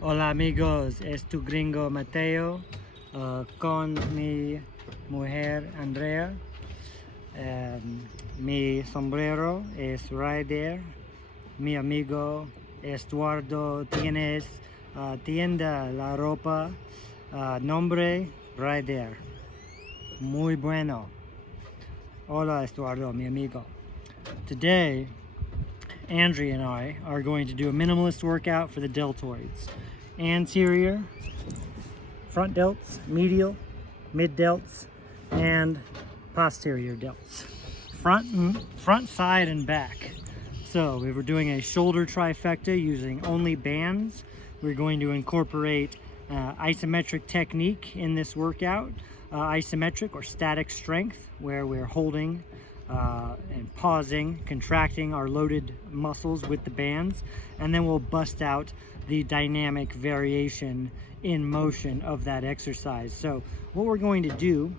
Hola amigos, es tu gringo Mateo con mi mujer Andrea. Mi sombrero es Ryder. Mi amigo Estuardo, tienes tienda la ropa, nombre Ryder. Muy bueno. Hola Estuardo, mi amigo. Today, Andrea and I are going to do a minimalist workout for the deltoids. Anterior, front delts, medial, mid delts, and posterior delts. Front, side, and back. So we were doing a shoulder trifecta using only bands. We're going to incorporate isometric technique in this workout. Isometric or static strength, where we're holding and pausing, contracting our loaded muscles with the bands, and then we'll bust out the dynamic variation in motion of that exercise. So what we're going to do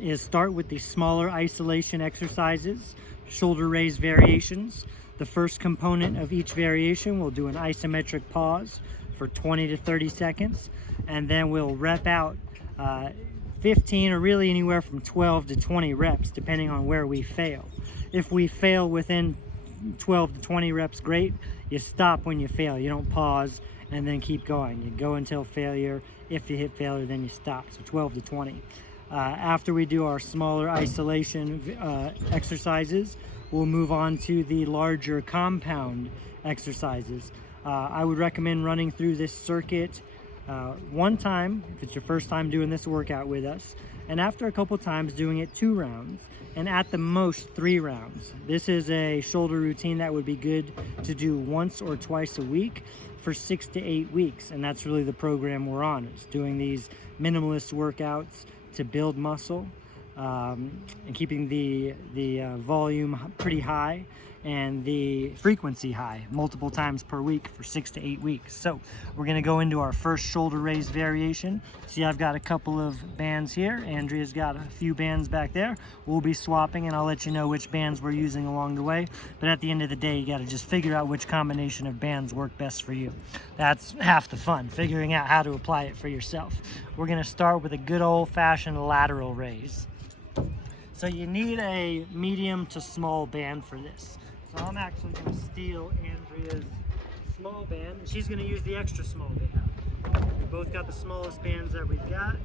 is start with the smaller isolation exercises, shoulder raise variations. The first component of each variation, we'll do an isometric pause for 20 to 30 seconds, and then we'll rep out 15 or really anywhere from 12 to 20 reps depending on where we fail. If we fail within 12 to 20 reps, great. You stop when you fail. You don't pause and then keep going. You go until failure. If you hit failure, then you stop. So 12 to 20. After we do our smaller isolation exercises, we'll move on to the larger compound exercises. I would recommend running through this circuit one time if it's your first time doing this workout with us, and after a couple times doing it 2 rounds, and at the most 3 rounds. This is a shoulder routine that would be good to do once or twice a week for 6 to 8 weeks, and that's really the program we're on. It's doing these minimalist workouts to build muscle and keeping the volume pretty high and the frequency high multiple times per week for 6 to 8 weeks. So we're going to go into our first shoulder raise variation. See, I've got a couple of bands here. Andrea's got a few bands back there. We'll be swapping, and I'll let you know which bands we're using along the way. But at the end of the day, you got to just figure out which combination of bands work best for you. That's half the fun, figuring out how to apply it for yourself. We're going to start with a good old-fashioned lateral raise. So you need a medium to small band for this. So I'm actually going to steal Andrea's small band, and she's going to use the extra small band. We both got the smallest bands that we've got.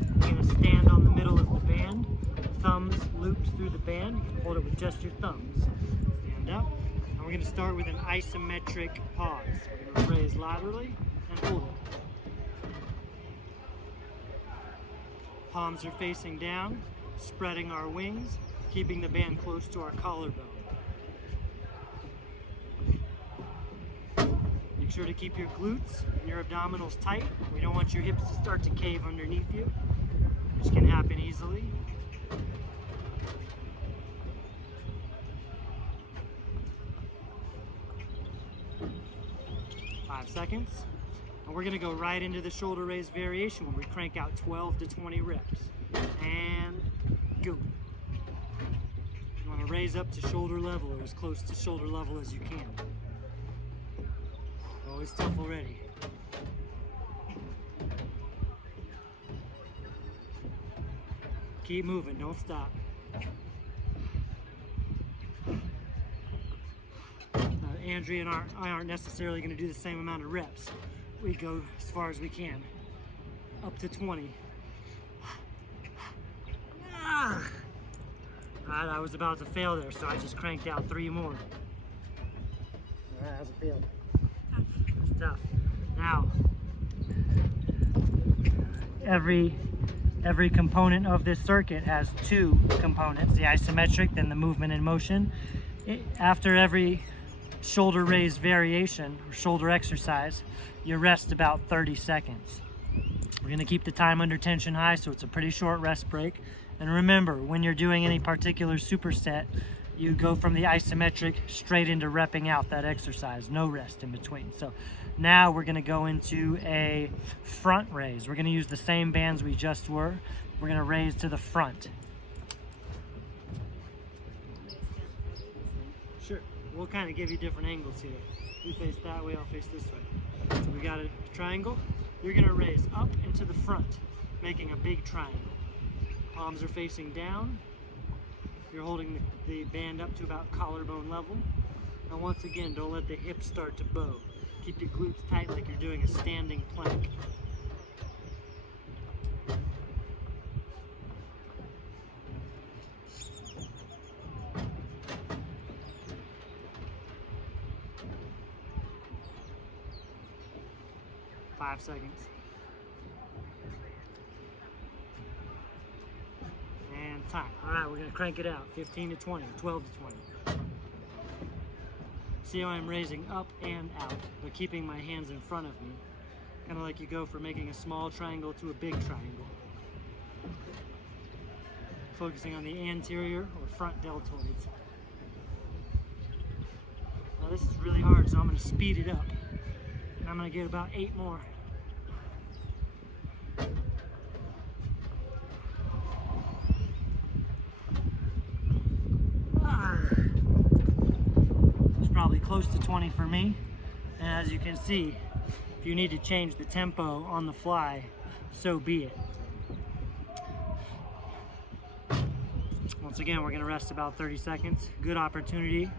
You're going to stand on the middle of the band, thumbs looped through the band. You can hold it with just your thumbs. Stand up. And we're going to start with an isometric pause. We're going to raise laterally and hold it. Palms are facing down, spreading our wings, keeping the band close to our collarbone. Make sure to keep your glutes and your abdominals tight. We don't want your hips to start to cave underneath you, which can happen easily. Five seconds. And we're going to go right into the shoulder raise variation when we crank out 12 to 20 reps. And go. You want to raise up to shoulder level, or as close to shoulder level as you can. Oh, it's tough already. Keep moving, don't stop. Andrea and I aren't necessarily going to do the same amount of reps. We go as far as we can, up to 20. Alright, I was about to fail there, so I just cranked out 3 more. Alright, how's it feel? It's tough. Now, every component of this circuit has 2 components, the isometric, then the movement and motion. After every shoulder raise variation or shoulder exercise, you rest about 30 seconds. We're going to keep the time under tension high, so it's a pretty short rest break. And remember, when you're doing any particular superset, you go from the isometric straight into repping out that exercise, no rest in between. So now we're going to go into a front raise. We're going to use the same bands we just were. We're going to raise to the front. Sure. We'll kind of give you different angles here. You face that way, I'll face this way. So we got a triangle. You're gonna raise up and to the front, making a big triangle. Palms are facing down. You're holding the band up to about collarbone level. And once again, don't let the hips start to bow. Keep your glutes tight like you're doing a standing plank. Five seconds. And time. All right, we're gonna crank it out. 15 to 20, 12 to 20. See how I'm raising up and out, but keeping my hands in front of me. Kind of like you go from making a small triangle to a big triangle. Focusing on the anterior or front deltoids. Now this is really hard, so I'm gonna speed it up. And I'm gonna get about 8 more. It's probably close to 20 for me. And as you can see, if you need to change the tempo on the fly, so be it. Once again, we're gonna rest about 30 seconds. Good opportunity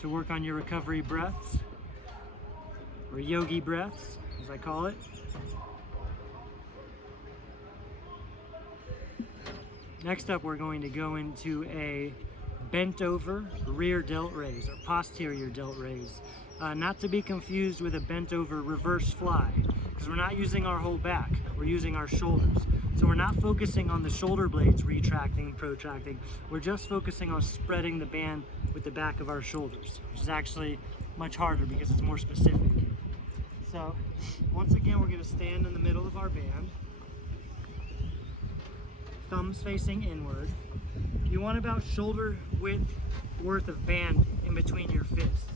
to work on your recovery breaths, or yogi breaths, as I call it. Next up, we're going to go into a bent over rear delt raise, or posterior delt raise. Not to be confused with a bent over reverse fly, because we're not using our whole back, we're using our shoulders. So we're not focusing on the shoulder blades retracting and protracting, we're just focusing on spreading the band with the back of our shoulders, which is actually much harder because it's more specific. So once again, we're going to stand in the middle of our band, thumbs facing inward. You want about shoulder width worth of band in between your fists.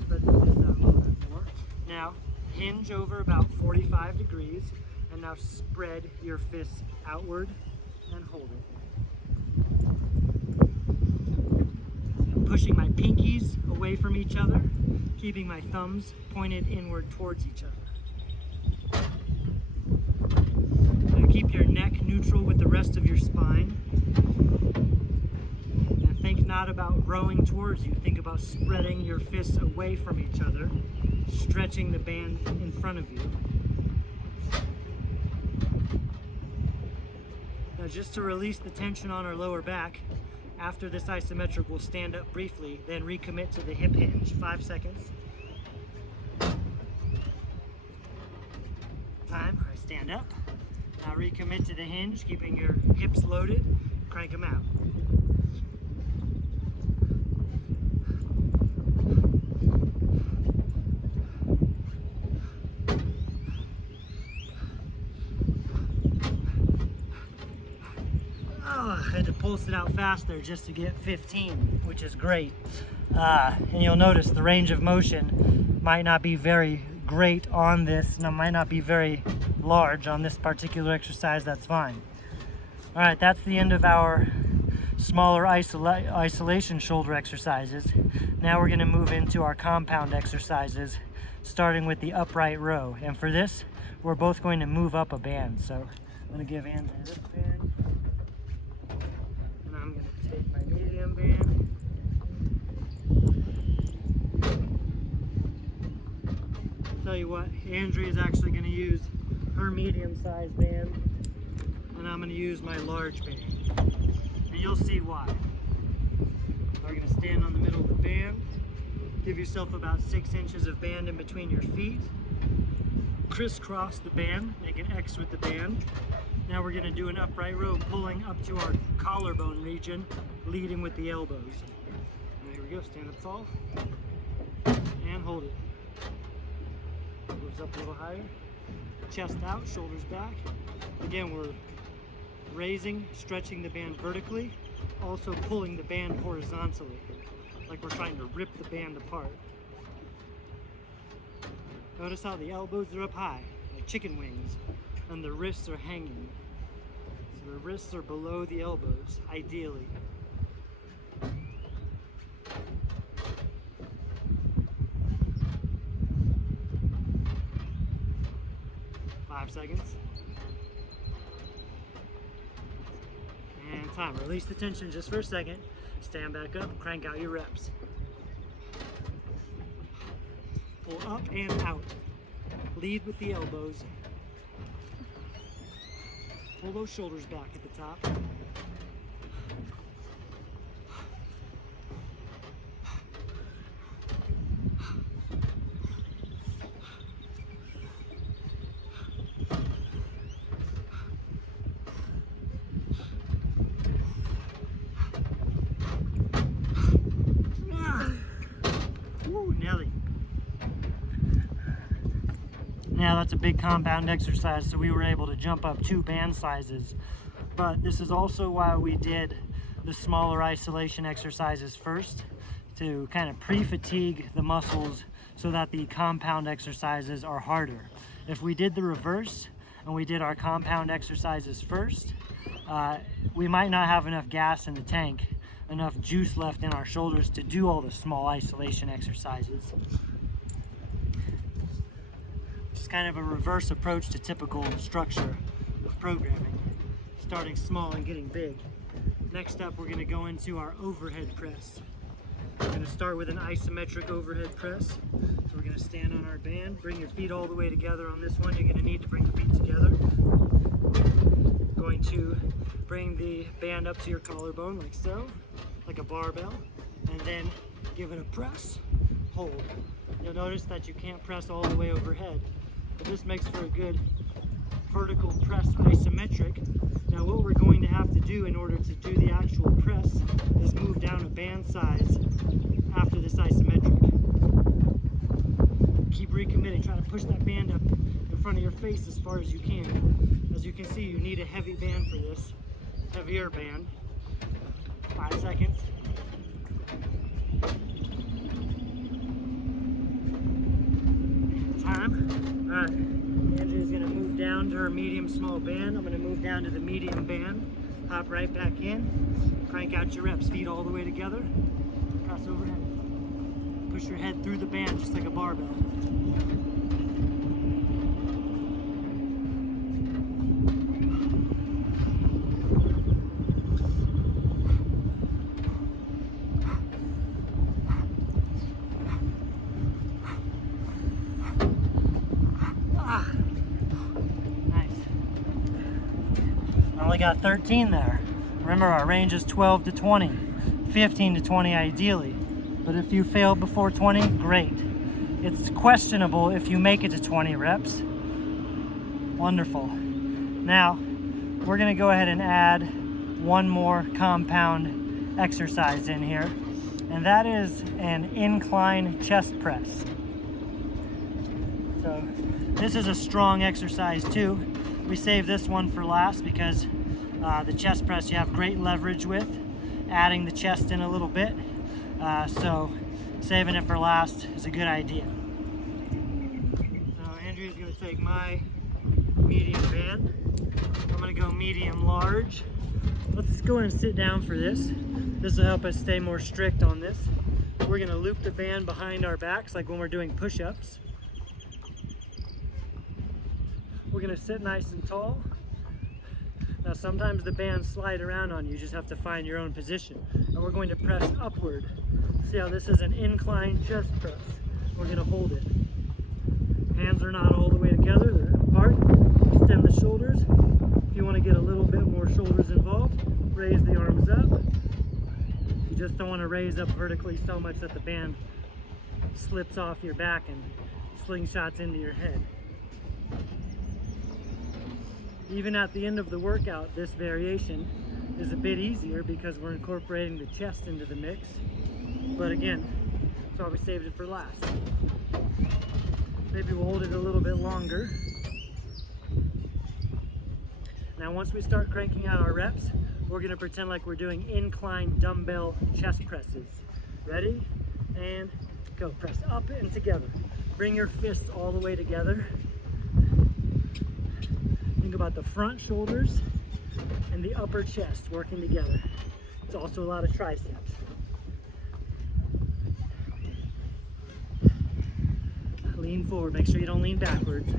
Spread the fists out a little bit more. Now hinge over about 45 degrees, and now spread your fists outward and hold it. Pushing my pinkies away from each other, keeping my thumbs pointed inward towards each other. Now keep your neck neutral with the rest of your spine. And think not about rowing towards you, think about spreading your fists away from each other, stretching the band in front of you. Now just to release the tension on our lower back, after this isometric, we'll stand up briefly, then recommit to the hip hinge. 5 seconds. Time, I stand up. Now recommit to the hinge, keeping your hips loaded. Crank them out. I had to pulse it out faster just to get 15, which is great. And you'll notice the range of motion might not be very great on this, and it might not be very large on this particular exercise. That's fine. All right, that's the end of our smaller isolation shoulder exercises. Now we're going to move into our compound exercises, starting with the upright row. And for this, we're both going to move up a band. So I'm going to give Andrew this band. I'm going to take my medium band. Tell you what, Andrea is actually going to use her medium-sized band, and I'm going to use my large band. And you'll see why. We're going to stand on the middle of the band. Give yourself about 6 inches of band in between your feet. Crisscross the band, make an X with the band. Now we're going to do an upright row, pulling up to our collarbone region, leading with the elbows. And here we go, stand up tall, and hold it. Moves up a little higher, chest out, shoulders back. Again, we're raising, stretching the band vertically, also pulling the band horizontally, like we're trying to rip the band apart. Notice how the elbows are up high, like chicken wings, and the wrists are hanging. So the wrists are below the elbows, ideally. 5 seconds. And time. Release the tension just for a second. Stand back up, crank out your reps. Pull up and out. Lead with the elbows. Pull those shoulders back at the top. Now that's a big compound exercise, so we were able to jump up 2 band sizes. But this is also why we did the smaller isolation exercises first, to kind of pre-fatigue the muscles so that the compound exercises are harder. If we did the reverse and we did our compound exercises first, we might not have enough gas in the tank, enough juice left in our shoulders to do all the small isolation exercises. It's kind of a reverse approach to typical structure of programming, starting small and getting big. Next up, we're going to go into our overhead press. We're going to start with an isometric overhead press. So we're going to stand on our band, bring your feet all the way together on this one. You're going to need to bring the feet together. Going to bring the band up to your collarbone like so, like a barbell, and then give it a press, hold. You'll notice that you can't press all the way overhead, but this makes for a good vertical press isometric. Now what we're going to have to do in order to do the actual press is move down a band size after this isometric. Keep recommitting, try to push that band up in front of your face as far as you can. As you can see, you need a heavy band for this, heavier band. 5 seconds. Time. All right, Andrea's gonna move down to her medium small band. I'm gonna move down to the medium band, hop right back in, crank out your reps, feet all the way together, press overhead. Push your head through the band just like a barbell. Only got 13 there. Remember, our range is 12 to 20, 15 to 20 ideally. But if you fail before 20, great. It's questionable if you make it to 20 reps. Wonderful. Now, we're gonna go ahead and add one more compound exercise in here, and that is an incline chest press. So this is a strong exercise too. We save this one for last because the chest press you have great leverage with, adding the chest in a little bit. So saving it for last is a good idea. So Andrea's gonna take my medium band. I'm gonna go medium large. Let's go ahead and sit down for this. This will help us stay more strict on this. We're gonna loop the band behind our backs like when we're doing push-ups. We're gonna sit nice and tall. Now sometimes the bands slide around on you, just have to find your own position. And we're going to press upward. See how this is an incline chest press. We're gonna hold it. Hands are not all the way together, they're apart. Extend the shoulders. If you wanna get a little bit more shoulders involved, raise the arms up. You just don't wanna raise up vertically so much that the band slips off your back and slingshots into your head. Even at the end of the workout, this variation is a bit easier because we're incorporating the chest into the mix. But again, that's why we saved it for last. Maybe we'll hold it a little bit longer. Now once we start cranking out our reps, we're gonna pretend like we're doing incline dumbbell chest presses. Ready? And go. Press up and together. Bring your fists all the way together. Think about the front shoulders and the upper chest working together. It's also a lot of triceps. Lean forward, make sure you don't lean backwards.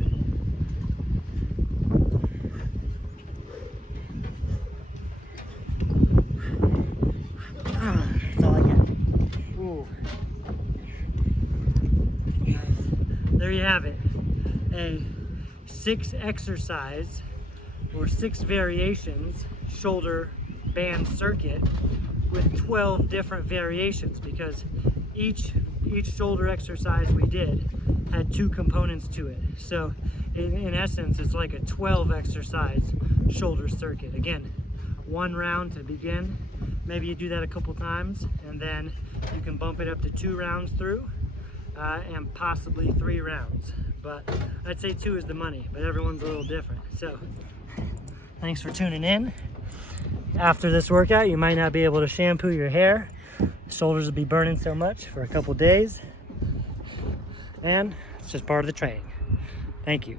have it, a 6 exercise or 6 variations shoulder band circuit with 12 different variations, because each shoulder exercise we did had 2 components to it. So in essence, it's like a 12 exercise shoulder circuit. Again, 1 round to begin. Maybe you do that a couple times, and then you can bump it up to 2 rounds through, and possibly 3 rounds. But I'd say 2 is the money, but everyone's a little different. So thanks for tuning in. After this workout, you might not be able to shampoo your hair. Shoulders will be burning so much for a couple days. And it's just part of the training. Thank you.